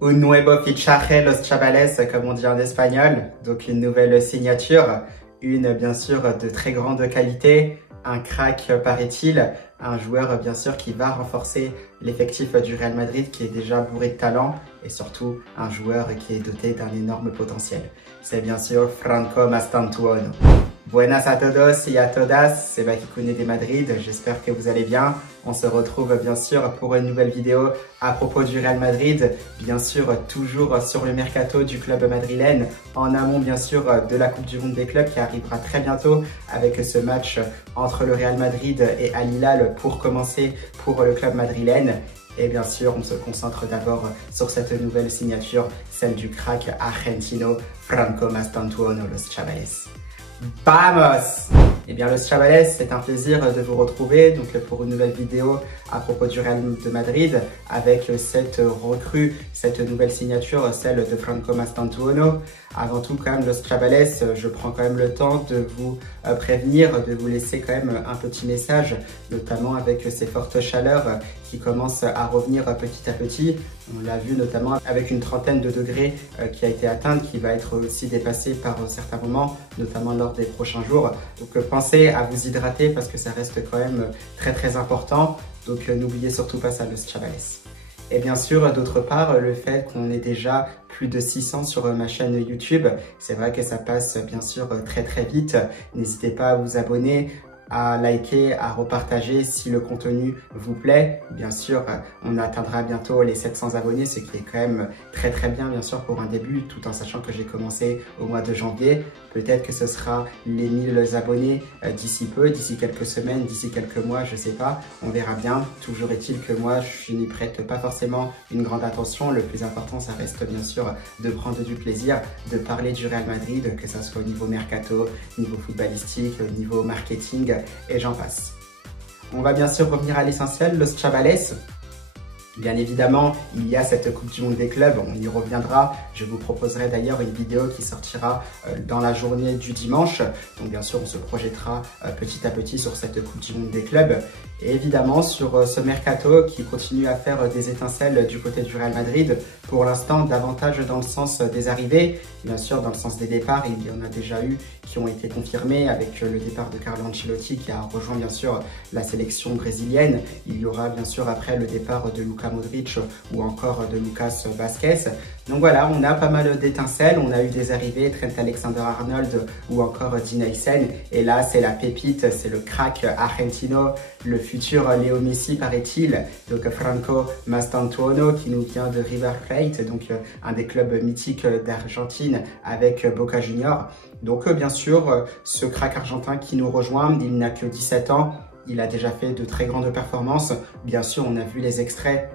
Un nuevo fichaje los chavales, comme on dit en espagnol. Donc une nouvelle signature, une bien sûr de très grande qualité, un crack paraît-il, un joueur bien sûr qui va renforcer l'effectif du Real Madrid qui est déjà bourré de talent et surtout un joueur qui est doté d'un énorme potentiel. C'est bien sûr Franco Mastantuono. Buenas a todos y a todas, c'est Bakikune de Madrid, j'espère que vous allez bien. On se retrouve bien sûr pour une nouvelle vidéo à propos du Real Madrid, bien sûr toujours sur le mercato du club madrilène, en amont bien sûr de la Coupe du Monde des clubs qui arrivera très bientôt avec ce match entre le Real Madrid et Al Hilal pour commencer pour le club madrilène. Et bien sûr, on se concentre d'abord sur cette nouvelle signature, celle du crack argentino Franco Mastantuono, los chavales. Vamos! Eh bien, Los Chavales, c'est un plaisir de vous retrouver donc pour une nouvelle vidéo à propos du Real de Madrid avec cette recrue, cette nouvelle signature, celle de Franco Mastantuono. Avant tout, quand même, Los Chavales, je prends quand même le temps de vous prévenir, de vous laisser quand même un petit message, notamment avec ces fortes chaleurs qui commencent à revenir petit à petit. On l'a vu notamment avec une trentaine de degrés qui a été atteinte, qui va être aussi dépassée par certains moments, notamment lors des prochains jours. Donc pensez à vous hydrater parce que ça reste quand même très important. Donc n'oubliez surtout pas ça, Los Chavales. Et bien sûr, d'autre part, le fait qu'on ait déjà plus de 600 sur ma chaîne YouTube, c'est vrai que ça passe bien sûr très vite. N'hésitez pas à vous abonner, à liker, à repartager si le contenu vous plaît. Bien sûr, on atteindra bientôt les 700 abonnés, ce qui est quand même très bien, bien sûr, pour un début, tout en sachant que j'ai commencé au mois de janvier. Peut-être que ce sera les 1000 abonnés d'ici peu, d'ici quelques semaines, d'ici quelques mois, je sais pas. On verra bien. Toujours est-il que moi, je n'y prête pas forcément une grande attention. Le plus important, ça reste bien sûr de prendre du plaisir, de parler du Real Madrid, que ce soit au niveau mercato, niveau footballistique, au niveau marketing, et j'en passe. On va bien sûr revenir à l'essentiel, Los Chavales. Bien évidemment, il y a cette Coupe du Monde des clubs, on y reviendra. Je vous proposerai d'ailleurs une vidéo qui sortira dans la journée du dimanche. Donc bien sûr, on se projettera petit à petit sur cette Coupe du Monde des clubs. Et évidemment, sur ce mercato qui continue à faire des étincelles du côté du Real Madrid, pour l'instant, davantage dans le sens des arrivées. Bien sûr, dans le sens des départs, il y en a déjà eu qui ont été confirmés avec le départ de Carlo Ancelotti qui a rejoint bien sûr la sélection brésilienne. Il y aura bien sûr après le départ de Luka Modric ou encore de Lucas Vazquez. Donc voilà, on a pas mal d'étincelles, on a eu des arrivées, Trent Alexander-Arnold ou encore Dean Huysen. Et là, c'est la pépite, c'est le crack argentino, le futur Léo Messi paraît-il. Donc Franco Mastantuono qui nous vient de River Plate, donc un des clubs mythiques d'Argentine avec Boca Juniors. Donc bien sûr, ce crack argentin qui nous rejoint, il n'a que 17 ans, il a déjà fait de très grandes performances. Bien sûr, on a vu les extraits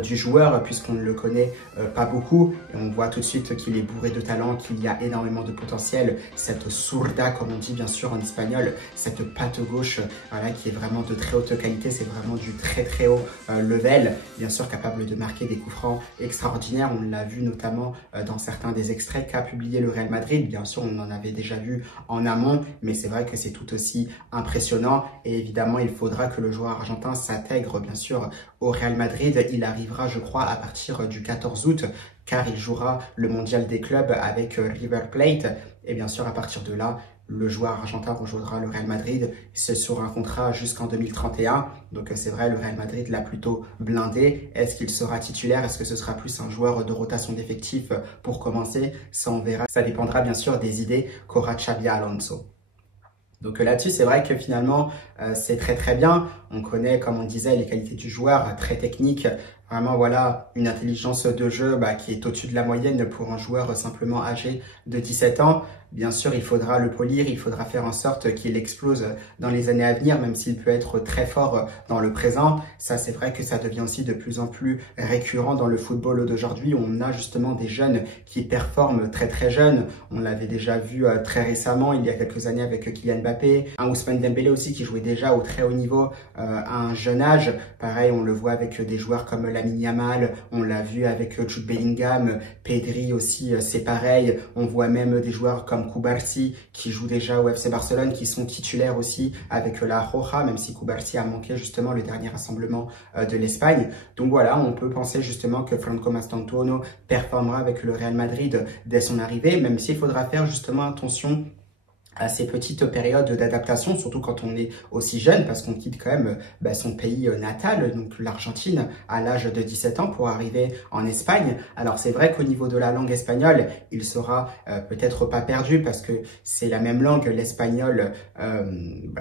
du joueur puisqu'on ne le connaît pas beaucoup et on voit tout de suite qu'il est bourré de talent, qu'il y a énormément de potentiel, cette zurda comme on dit bien sûr en espagnol, cette patte gauche voilà, qui est vraiment de très haute qualité, c'est vraiment du très haut level, bien sûr capable de marquer des coups francs extraordinaires, on l'a vu notamment dans certains des extraits qu'a publié le Real Madrid, bien sûr on en avait déjà vu en amont, mais c'est vrai que c'est tout aussi impressionnant et évidemment il faudra que le joueur argentin s'intègre bien sûr au Real Madrid, il arrivera je crois à partir du 14 août car il jouera le mondial des clubs avec River Plate et bien sûr à partir de là le joueur argentin rejoindra le Real Madrid, c'est sur un contrat jusqu'en 2031, donc c'est vrai le Real Madrid l'a plutôt blindé. Est-ce qu'il sera titulaire? Est-ce que ce sera plus un joueur de rotation d'effectifs pour commencer? Ça on verra, ça dépendra bien sûr des idées qu'aura Xabi Alonso. Donc là-dessus, c'est vrai que finalement, c'est très bien. On connaît, comme on disait, les qualités du joueur, très technique. Vraiment, voilà, une intelligence de jeu qui est au-dessus de la moyenne pour un joueur simplement âgé de 17 ans. Bien sûr, il faudra le polir, il faudra faire en sorte qu'il explose dans les années à venir, même s'il peut être très fort dans le présent. Ça, c'est vrai que ça devient aussi de plus en plus récurrent dans le football d'aujourd'hui. On a justement des jeunes qui performent très jeunes. On l'avait déjà vu très récemment, il y a quelques années avec Kylian Mbappé. Un Ousmane Dembélé aussi qui jouait déjà au très haut niveau à un jeune âge. Pareil, on le voit avec des joueurs comme Lamine Yamal, on l'a vu avec Jude Bellingham, Pedri aussi, c'est pareil. On voit même des joueurs comme comme Cubarsí qui joue déjà au FC Barcelone, qui sont titulaires aussi avec la Roja, même si Cubarsí a manqué justement le dernier rassemblement de l'Espagne. Donc voilà, on peut penser justement que Franco Mastantuono performera avec le Real Madrid dès son arrivée, même s'il faudra faire justement attention à ces petites périodes d'adaptation, surtout quand on est aussi jeune, parce qu'on quitte quand même son pays natal, donc l'Argentine, à l'âge de 17 ans pour arriver en Espagne. Alors c'est vrai qu'au niveau de la langue espagnole, il sera peut-être pas perdu parce que c'est la même langue, l'espagnol.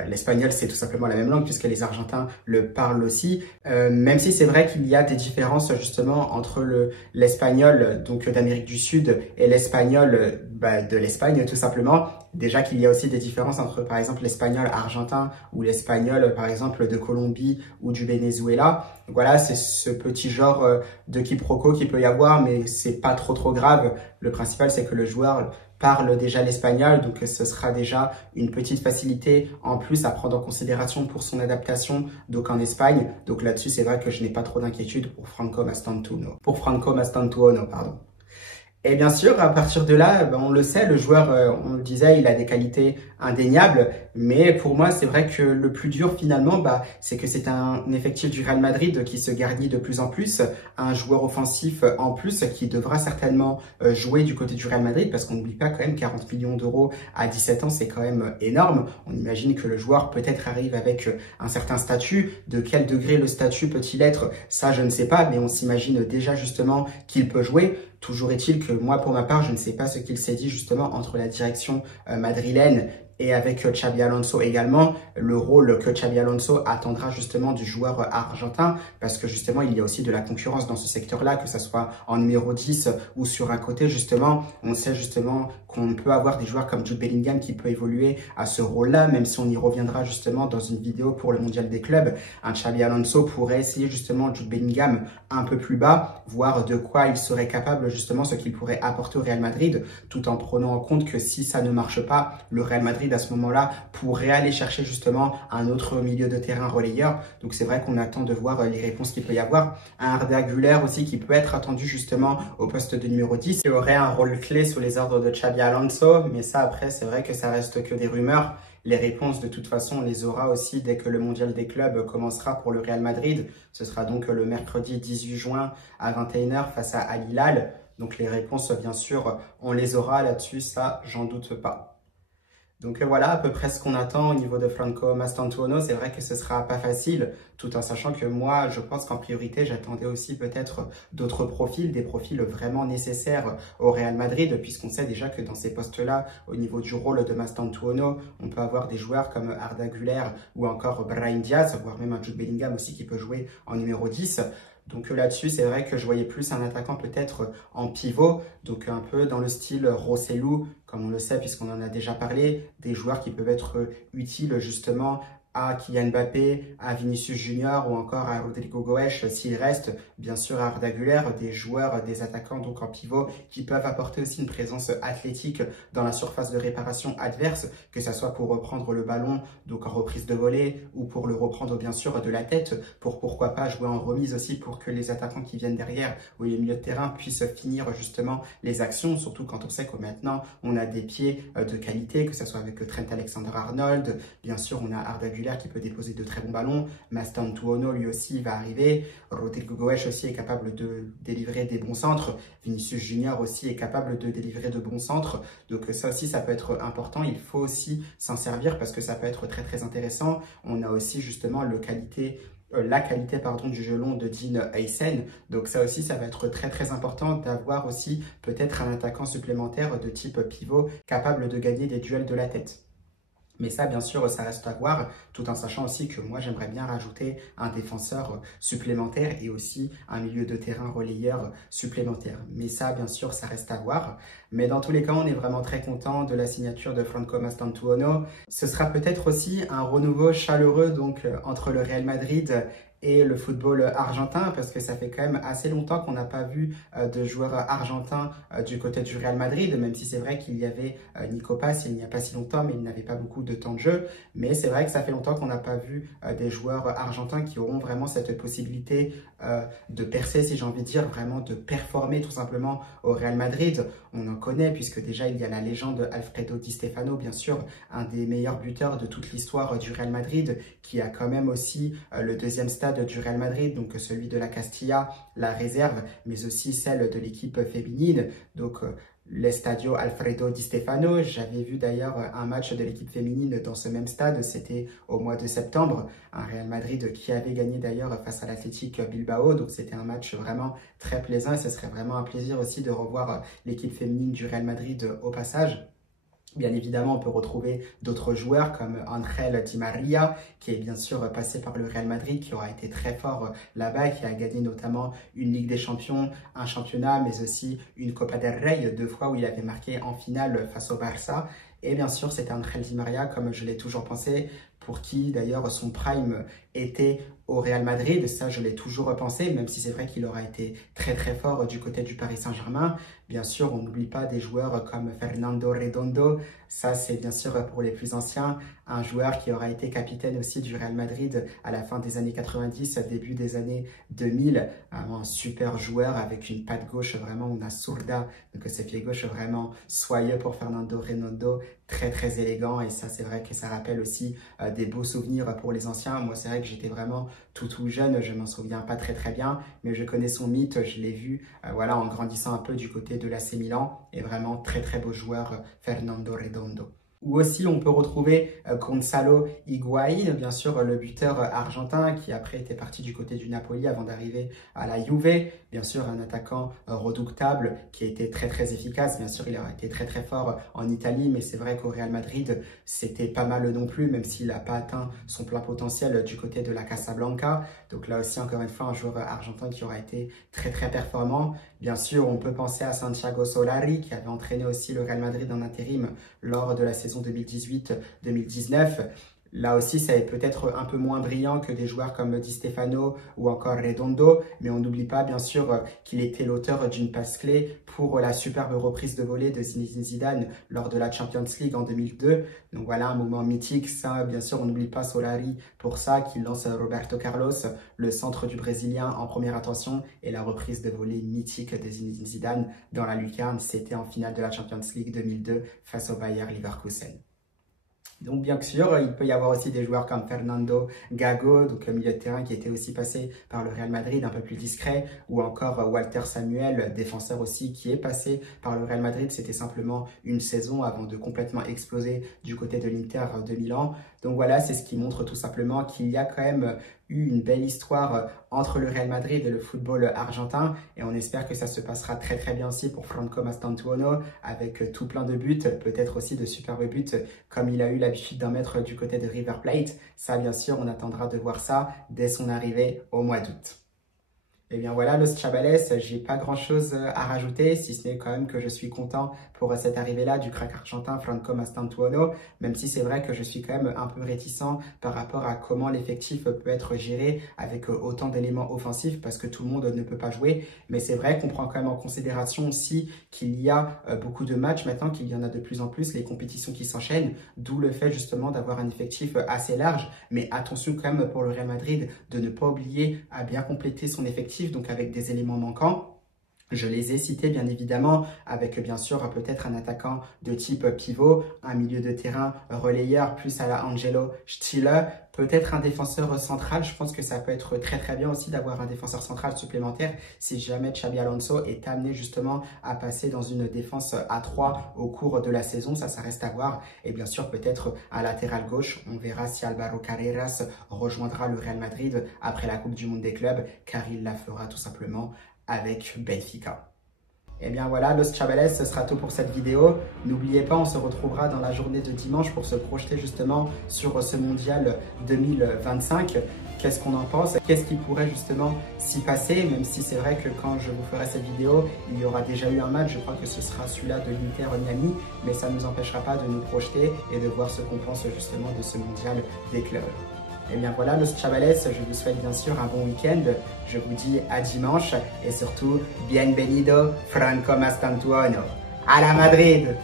L'espagnol c'est tout simplement la même langue puisque les Argentins le parlent aussi. Même si c'est vrai qu'il y a des différences justement entre l'espagnol donc d'Amérique du Sud et l'espagnol de l'Espagne tout simplement. Déjà qu'il y a aussi des différences entre, par exemple, l'espagnol argentin ou l'espagnol, par exemple, de Colombie ou du Venezuela. Donc voilà, c'est ce petit genre de quiproquo qu'il peut y avoir, mais c'est pas trop grave. Le principal, c'est que le joueur parle déjà l'espagnol, donc ce sera déjà une petite facilité en plus à prendre en considération pour son adaptation donc en Espagne. Donc là-dessus, c'est vrai que je n'ai pas trop d'inquiétude pour Franco Mastantuono. Pardon. Et bien sûr, à partir de là, on le sait, le joueur, on le disait, il a des qualités indéniables. Mais pour moi, c'est vrai que le plus dur finalement, c'est que c'est un effectif du Real Madrid qui se garnit de plus en plus. Un joueur offensif en plus qui devra certainement jouer du côté du Real Madrid parce qu'on n'oublie pas quand même 40 millions d'euros à 17 ans, c'est quand même énorme. On imagine que le joueur peut-être arrive avec un certain statut. De quel degré le statut peut-il être? Ça, je ne sais pas, mais on s'imagine déjà justement qu'il peut jouer. Toujours est-il que moi, pour ma part, je ne sais pas ce qu'il s'est dit justement entre la direction madrilène et avec Xabi Alonso également, le rôle que Xabi Alonso attendra justement du joueur argentin, parce que justement, il y a aussi de la concurrence dans ce secteur-là, que ce soit en numéro 10 ou sur un côté, justement. On sait justement qu'on peut avoir des joueurs comme Jude Bellingham qui peut évoluer à ce rôle-là, même si on y reviendra justement dans une vidéo pour le Mondial des clubs. Un Xabi Alonso pourrait essayer justement Jude Bellingham un peu plus bas, voir de quoi il serait capable justement, ce qu'il pourrait apporter au Real Madrid, tout en prenant en compte que si ça ne marche pas, le Real Madrid à ce moment-là pourrait aller chercher justement un autre milieu de terrain relayeur. Donc c'est vrai qu'on attend de voir les réponses qu'il peut y avoir. Un Arda Güler aussi qui peut être attendu justement au poste de numéro 10, qui aurait un rôle clé sous les ordres de Xabi Alonso, mais ça après c'est vrai que ça reste que des rumeurs. Les réponses de toute façon on les aura aussi dès que le mondial des clubs commencera pour le Real Madrid. Ce sera donc le mercredi 18 juin à 21 h face à Al Hilal. Donc les réponses bien sûr on les aura là-dessus, ça j'en doute pas. Donc voilà à peu près ce qu'on attend au niveau de Franco Mastantuono. C'est vrai que ce sera pas facile, tout en sachant que moi, je pense qu'en priorité, j'attendais aussi peut-être d'autres profils, des profils vraiment nécessaires au Real Madrid, puisqu'on sait déjà que dans ces postes-là, au niveau du rôle de Mastantuono, on peut avoir des joueurs comme Arda Güler ou encore Brahim Diaz, voire même un Jude Bellingham aussi qui peut jouer en numéro 10. Donc là-dessus, c'est vrai que je voyais plus un attaquant peut-être en pivot, donc un peu dans le style Rosselló, comme on le sait puisqu'on en a déjà parlé, des joueurs qui peuvent être utiles justement à Kylian Mbappé, à Vinicius Junior ou encore à Rodrigo Goes s'il reste, bien sûr à Arda Güler, des joueurs, des attaquants donc en pivot qui peuvent apporter aussi une présence athlétique dans la surface de réparation adverse, que ce soit pour reprendre le ballon donc en reprise de volée ou pour le reprendre bien sûr de la tête, pour pourquoi pas jouer en remise aussi pour que les attaquants qui viennent derrière ou les milieux de terrain puissent finir justement les actions, surtout quand on sait que maintenant on a des pieds de qualité, que ce soit avec Trent Alexander-Arnold, bien sûr on a Arda Güler qui peut déposer de très bons ballons. Mastantuono lui aussi va arriver. Rodrigo Goes aussi est capable de délivrer des bons centres. Vinicius Junior aussi est capable de délivrer de bons centres. Donc ça aussi, ça peut être important. Il faut aussi s'en servir parce que ça peut être très intéressant. On a aussi justement la qualité du jeu long de Dean Huysen. Donc ça aussi, ça va être très important d'avoir aussi peut-être un attaquant supplémentaire de type pivot capable de gagner des duels de la tête. Mais ça, bien sûr, ça reste à voir, tout en sachant aussi que moi, j'aimerais bien rajouter un défenseur supplémentaire et aussi un milieu de terrain relayeur supplémentaire. Mais ça, bien sûr, ça reste à voir. Mais dans tous les cas, on est vraiment très content de la signature de Franco Mastantuono. Ce sera peut-être aussi un renouveau chaleureux donc entre le Real Madrid et le football argentin, parce que ça fait quand même assez longtemps qu'on n'a pas vu de joueurs argentins du côté du Real Madrid, même si c'est vrai qu'il y avait Nico Paz il n'y a pas si longtemps, mais il n'avait pas beaucoup de temps de jeu. Mais c'est vrai que ça fait longtemps qu'on n'a pas vu des joueurs argentins qui auront vraiment cette possibilité de percer, si j'ai envie de dire, vraiment de performer tout simplement au Real Madrid. On en connaît, puisque déjà il y a la légende Alfredo Di Stefano, bien sûr, un des meilleurs buteurs de toute l'histoire du Real Madrid, qui a quand même aussi le deuxième stade du Real Madrid, donc celui de la Castilla, la réserve, mais aussi celle de l'équipe féminine, donc l'Estadio Alfredo Di Stefano. J'avais vu d'ailleurs un match de l'équipe féminine dans ce même stade, c'était au mois de septembre, un Real Madrid qui avait gagné d'ailleurs face à l'Athletic Bilbao, donc c'était un match vraiment très plaisant et ce serait vraiment un plaisir aussi de revoir l'équipe féminine du Real Madrid au passage. Bien évidemment, on peut retrouver d'autres joueurs comme Ángel Di María, qui est bien sûr passé par le Real Madrid, qui aura été très fort là-bas, qui a gagné notamment une Ligue des Champions, un championnat, mais aussi une Copa del Rey, 2 fois où il avait marqué en finale face au Barça. Et bien sûr, c'était Ángel Di María, comme je l'ai toujours pensé, pour qui d'ailleurs son prime était au Real Madrid. Ça, je l'ai toujours pensé, même si c'est vrai qu'il aura été très très fort du côté du Paris Saint-Germain. Bien sûr, on n'oublie pas des joueurs comme Fernando Redondo. Ça, c'est bien sûr pour les plus anciens, un joueur qui aura été capitaine aussi du Real Madrid à la fin des années 90, début des années 2000. Un super joueur avec une patte gauche vraiment una zurda, donc ses pieds gauche vraiment soyeux pour Fernando Redondo, très très élégant. Et ça, c'est vrai que ça rappelle aussi des beaux souvenirs pour les anciens. Moi, c'est vrai que j'étais vraiment tout jeune, je m'en souviens pas très très bien, mais je connais son mythe, je l'ai vu voilà, en grandissant un peu du côté de l'AC Milan, et vraiment très très beau joueur, Fernando Redondo. Ou aussi, on peut retrouver Gonzalo Higuaín, bien sûr, le buteur argentin qui après était parti du côté du Napoli avant d'arriver à la Juve. Bien sûr, un attaquant redoutable qui a été très très efficace. Bien sûr, il a été très très fort en Italie, mais c'est vrai qu'au Real Madrid, c'était pas mal non plus, même s'il n'a pas atteint son plein potentiel du côté de la Casablanca. Donc là aussi, encore une fois, un joueur argentin qui aura été très très performant. Bien sûr, on peut penser à Santiago Solari, qui avait entraîné aussi le Real Madrid en intérim lors de la saison 2018-2019. Là aussi, ça est peut-être un peu moins brillant que des joueurs comme Di Stefano ou encore Redondo, mais on n'oublie pas bien sûr qu'il était l'auteur d'une passe clé pour la superbe reprise de volée de Zinedine Zidane lors de la Champions League en 2002. Donc voilà, un moment mythique. Ça, bien sûr, on n'oublie pas Solari pour ça, qui lance Roberto Carlos, le centre du Brésilien en première intention, et la reprise de volée mythique de Zinedine Zidane dans la lucarne. C'était en finale de la Champions League 2002 face au Bayer Leverkusen. Donc bien sûr, il peut y avoir aussi des joueurs comme Fernando Gago, donc milieu de terrain qui était aussi passé par le Real Madrid, un peu plus discret, ou encore Walter Samuel, défenseur aussi qui est passé par le Real Madrid. C'était simplement une saison avant de complètement exploser du côté de l'Inter de Milan. Donc voilà, c'est ce qui montre tout simplement qu'il y a quand même eu une belle histoire entre le Real Madrid et le football argentin, et on espère que ça se passera très très bien aussi pour Franco Mastantuono avec tout plein de buts, peut-être aussi de superbes buts comme il a eu l'habitude d'en mettre du côté de River Plate. Ça bien sûr, on attendra de voir ça dès son arrivée au mois d'août. Et bien voilà, Los Chavales, j'ai pas grand chose à rajouter, si ce n'est quand même que je suis content pour cette arrivée-là du crack argentin Franco Mastantuono, même si c'est vrai que je suis quand même un peu réticent par rapport à comment l'effectif peut être géré avec autant d'éléments offensifs, parce que tout le monde ne peut pas jouer. Mais c'est vrai qu'on prend quand même en considération aussi qu'il y a beaucoup de matchs maintenant, qu'il y en a de plus en plus, les compétitions qui s'enchaînent, d'où le fait justement d'avoir un effectif assez large. Mais attention quand même pour le Real Madrid de ne pas oublier à bien compléter son effectif, donc avec des éléments manquants. Je les ai cités bien évidemment, avec bien sûr peut-être un attaquant de type pivot, un milieu de terrain relayeur plus à la Angelo Stiller, peut-être un défenseur central. Je pense que ça peut être très très bien aussi d'avoir un défenseur central supplémentaire si jamais Xabi Alonso est amené justement à passer dans une défense à 3 au cours de la saison. Ça reste à voir. Et bien sûr peut-être un latéral gauche. On verra si Alvaro Carreras rejoindra le Real Madrid après la Coupe du Monde des clubs, car il la fera tout simplement avec Benfica. Et bien voilà, Los Chavales, ce sera tout pour cette vidéo. N'oubliez pas, on se retrouvera dans la journée de dimanche pour se projeter justement sur ce mondial 2025. Qu'est-ce qu'on en pense? Qu'est-ce qui pourrait justement s'y passer? Même si c'est vrai que quand je vous ferai cette vidéo, il y aura déjà eu un match. Je crois que ce sera celui-là de l'Inter Miami. Mais ça ne nous empêchera pas de nous projeter et de voir ce qu'on pense justement de ce mondial des clubs. Et bien voilà, Los Chavales, je vous souhaite bien sûr un bon week-end. Je vous dis à dimanche et surtout, bienvenido Franco Mastantuono. À la Madrid!